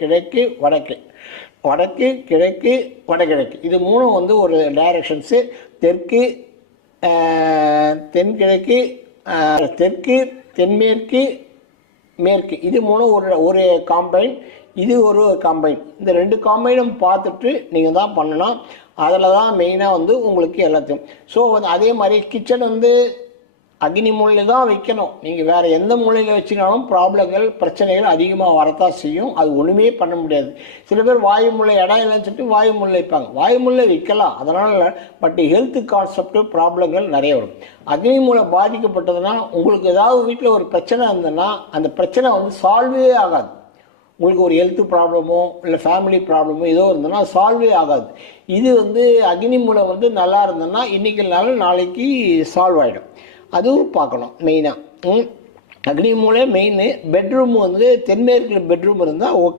கிழக்கு வடக்கு, வடக்கு கிழக்கு வடகிழக்கு, இது மூணும் வந்து ஒரு டைரக்ஷன்ஸு. தெற்கு தென்கிழக்கு, தெற்கு தென்மேற்கு மேற்கு, இது மூணும் ஒரு காம்பைன், இது ஒரு காம்பைன். இந்த 2 காம்பைனும் பார்த்துட்டு நீங்கள் தான் பண்ணணும். அதில் தான் மெயினாக வந்து உங்களுக்கு எல்லாத்தையும். ஸோ வந்து அதே மாதிரி கிச்சன் வந்து அக்னி மூலையில் தான் வைக்கணும். நீங்கள் வேறு எந்த மூலையில் வச்சுனாலும் ப்ராப்ளங்கள் பிரச்சனைகள் அதிகமாக வரத்தான் செய்யும். அது ஒன்றுமே பண்ண முடியாது. சில பேர் வாயு மூலை இடம் இல்லைன்னு சொல்லிட்டு வாயு மூலை வைப்பாங்க. வாயு மூலை வைக்கலாம், அதனால். பட் ஹெல்த் கான்செப்ட் ப்ராப்ளங்கள் நிறைய வரும். அக்னி மூலை பாதிக்கப்பட்டதுன்னா உங்களுக்கு ஏதாவது வீட்டில் ஒரு பிரச்சனை இருந்ததுன்னா அந்த பிரச்சனை வந்து சால்வே ஆகாது. உங்களுக்கு ஒரு ஹெல்த் ப்ராப்ளமோ இல்லை ஃபேமிலி ப்ராப்ளமோ ஏதோ இருந்ததுன்னா சால்வே ஆகாது. இது வந்து அக்னி மூலை வந்து நல்லா இருந்ததுன்னா இன்றைக்கி இல்லைனாலும் நாளைக்கு சால்வ் ஆகிடும். அதுவும் பார்க்கணும் மெயினாக. அக்னி மூலை மெயின். பெட்ரூம் வந்து தென்மேற்கில் பெட்ரூம் இருந்தால் ஓகே.